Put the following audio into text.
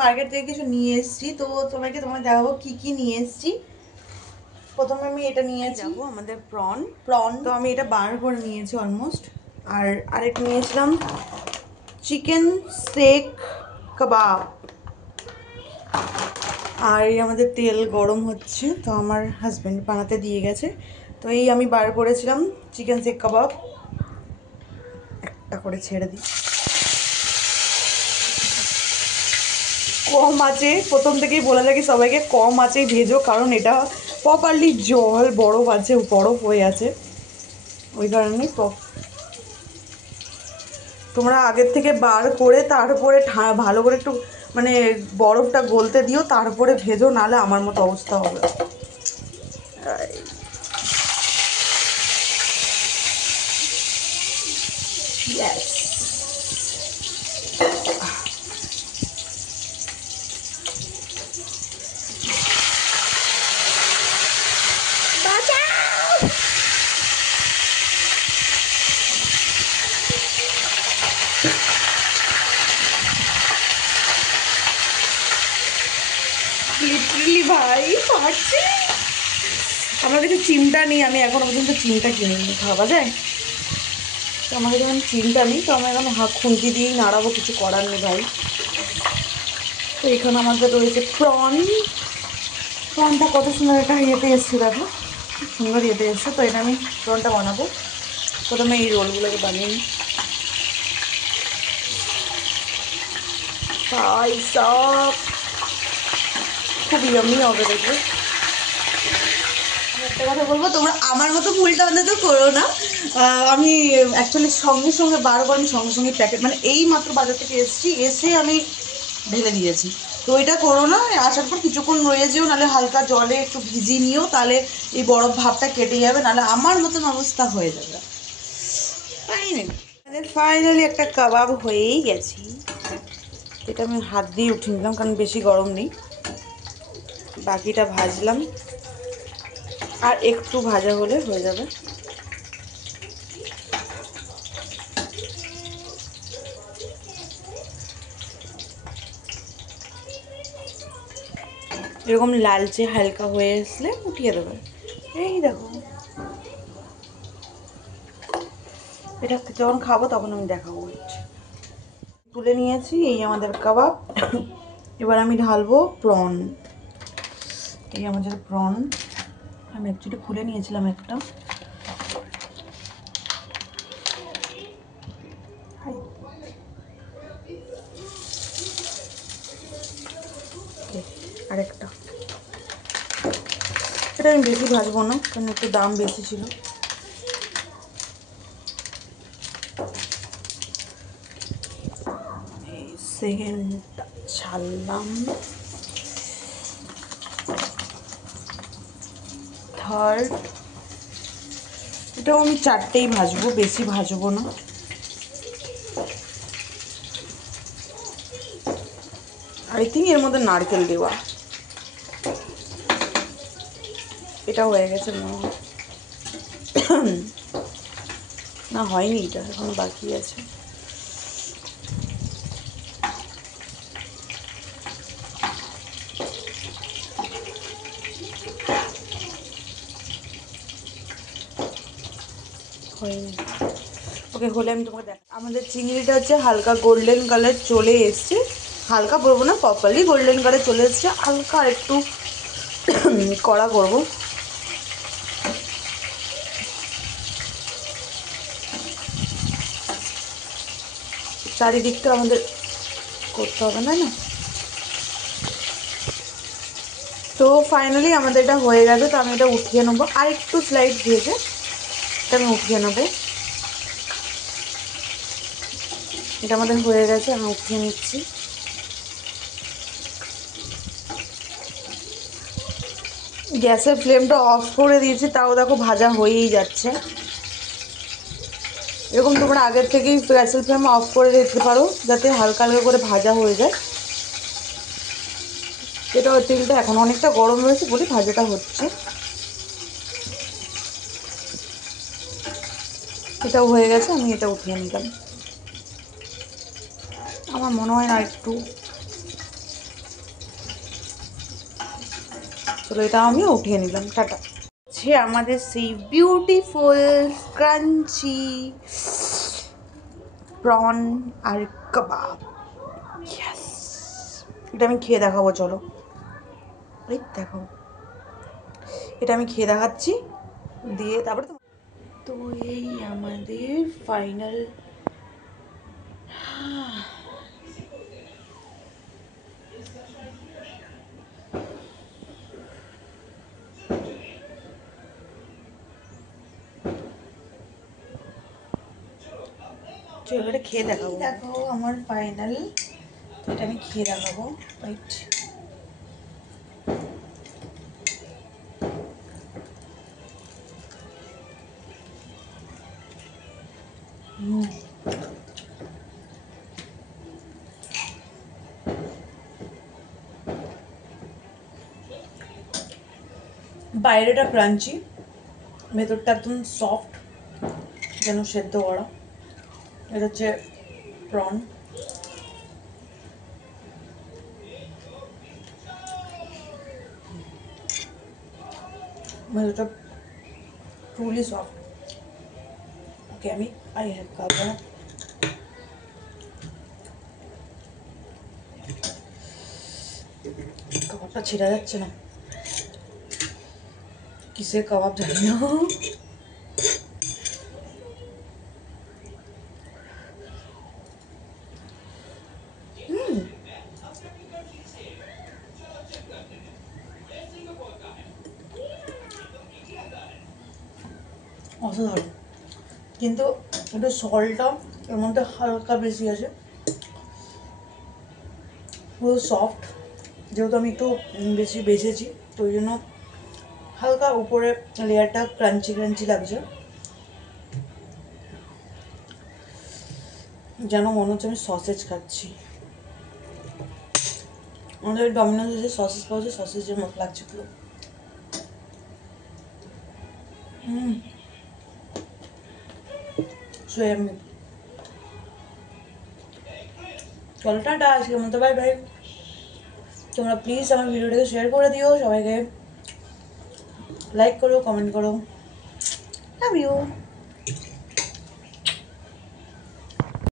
Market থেকে কিছু নিয়ে এসেছি, তো তোমাকে দেখাবো কি কি নিয়ে এসেছি। প্রথমে আমি এটা নিয়েছি, দেখো আমাদের প্রন। তো আমি এটা বার করে নিয়েছি অলমোস্ট। আর আরেকটা নিয়েছিলাম চিকেন সেক কাবাব। আর এই আমাদের তেল গরম হচ্ছে, তো আমার হাজব্যান্ড বানাতে দিয়ে গেছে। তো এই আমি বার করেছিলাম চিকেন সেক কাবাব। একটা করে ছেড়ে দিই, কম আছে। প্রথম থেকেই বলে থাকি সবাইকে কম আছেই ভেজো, কারণ এটা প্রপারলি জল বরফ আছে, বরফ হয়ে আছে, ওই কারণেই তোমরা আগের থেকে বার করে তারপরে ভালো করে একটু মানে বরফটা গলতে দিও, তারপরে ভেজো, নাহলে আমার মতো অবস্থা হবে। Yes. লিটারালি ভাই পারছি। আমার কাছে চিমটা নেই, আমি এখনো পর্যন্ত চিমটা কিনিনি, ভাবা যায়। তো আমাকে যখন চিমটা নেই, তো আমি এখন খুন্তি দিয়েই নাড়াবো, কিছু করার নেই ভাই। তো এখানে আমাদের রয়েছে প্রনটা কত সুন্দর একটা ইয়েতে এসছে, দেখো সুন্দর ইয়েতে এসছে। তো এটা আমি প্রনটা বানাবো। প্রথমে এই রোলগুলোকে বানিয়ে নিই। ভাই সব খুব ইয়ামি হবে দেখবে। একটা কথা বলবো, তোমরা আমার মতো ভুলটা অন্তত করো না। আমি অ্যাকচুয়ালি সঙ্গে সঙ্গে বারবার আমি সঙ্গে সঙ্গে প্যাকেট মানে এই মাত্র বাজার থেকে এসে আমি ঢেলে দিয়েছি। তো এটা করো না, আসার পর কিছুক্ষণ রয়ে যেও, নাহলে হালকা জলে একটু ভিজিয়ে নিও, তাহলে এই বরফ ভাবটা কেটে যাবে, নাহলে আমার মতন অবস্থা হয়ে যাবে। ফাইনালি একটা কাবাব হয়েই গেছি। এটা আমি হাত দিয়ে উঠিয়ে নিলাম, কারণ বেশি গরম নেই। বাকিটা ভাজলাম, আর একটু ভাজা হলে হয়ে যাবে। এরকম লালচে হালকা হয়ে আসলে উঠিয়ে দেবে। এই দেখো, এটা যখন খাবো তখন আমি দেখাবো। তুলে নিয়েছি, এই আমাদের কাবাব। এবার আমি ঢালবো প্রন। এই আমাদের প্রন, আমি অ্যাকচুয়ালি খুলে নিয়েছিলাম একটা। আরেকটা, এটা আমি বেশি ভাজবো না, কারণ একটু দাম বেশি ছিল। সেকেন্ডটা ছাড়লাম, থার্ড, এটাও আমি চারটেই ভাজবো, বেশি ভাজবো না। আই থিঙ্ক এর মধ্যে নারকেল দেওয়া। এটা হয়ে গেছে মনে হয়, না হয়নি, এটা এখন বাকি আছে। হয়নি, ওকে হলে আমি তোমাকে দেখ। আমাদের চিংড়িটা হচ্ছে হালকা গোল্ডেন কালার চলে এসছে, হালকা বলবো না, প্রপারলি গোল্ডেন কালার চলে এসছে। হালকা আর একটু কড়া করবো। চারিদিকটা আমাদের করতে হবে, না না। তো ফাইনালি আমাদের এটা হয়ে গেছে, তো আমি এটা উঠিয়ে নেবো। আর একটু স্লাইড ভেজে এটা আমি উঠিয়ে নেবো। এটা আমাদের হয়ে গেছে, আমি উঠিয়ে নিচ্ছি। গ্যাসের ফ্লেমটা অফ করে দিয়েছি, তাও দেখো ভাজা হয়েই যাচ্ছে। এরকম তোমরা আগের থেকেই গ্যাসের ফ্লেম অফ করে দিতে পারো, যাতে হালকা হালকা করে ভাজা হয়ে যায়। এটা তেলটা এখন অনেকটা গরম রয়েছে বলে ভাজাটা হচ্ছে। এটাও হয়ে গেছে, আমি এটা উঠিয়ে নিলাম। আমার মনে হয় না একটু তো এটা আমি উঠিয়ে নিলাম, টাটা। সে আমাদের সেই বিউটিফুল ক্রাঞ্চি প্রন আর কাবাব। ইয়েস, এটা আমি খেয়ে দেখাবো, চলো। এই দেখো, এটা আমি খেয়ে দেখাচ্ছি, দিয়ে তারপরে তো এই আমাদের ফাইনাল। চলো এটা খেয়ে দেখাবো। দেখো আমার ফাইনাল, এটা আমি খেয়ে দেখাবো। রাইট, বাইরেটা ক্রাঞ্চি, ভেতরটা একদম সফট, যেন সেদ্ধ করা। এটা হচ্ছে প্রন। ভেতরটা ট্রুলি সফট। ওকে, আমি খাবো না। কাবাবটা ছেড়ে যাচ্ছে না, কিসের কাবাব জানি না। অসাধারণ, কিন্তু একটু সল্টটা এর মধ্যে হালকা বেশি আছে। পুরো সফট, যেহেতু আমি একটু বেশি বেছেছি, তো ওই জন্য হালকা উপরে লেয়ারটা ক্রাঞ্চি ক্রাঞ্চি লাগছে, যেন মনে হচ্ছে আমি সসেজ খাচ্ছি। আমাদের ডমিনোজে যে সসেজ পাওয়া যায়, সসেজের মতো লাগছে পুরো। সোয়াবিন। চলো টাটা, আজকের মতো বাই বাই। তোমরা প্লিজ আমার ভিডিওটাকে শেয়ার করে দিও, সবাইকে লাইক করো, কমেন্ট করো। Love you.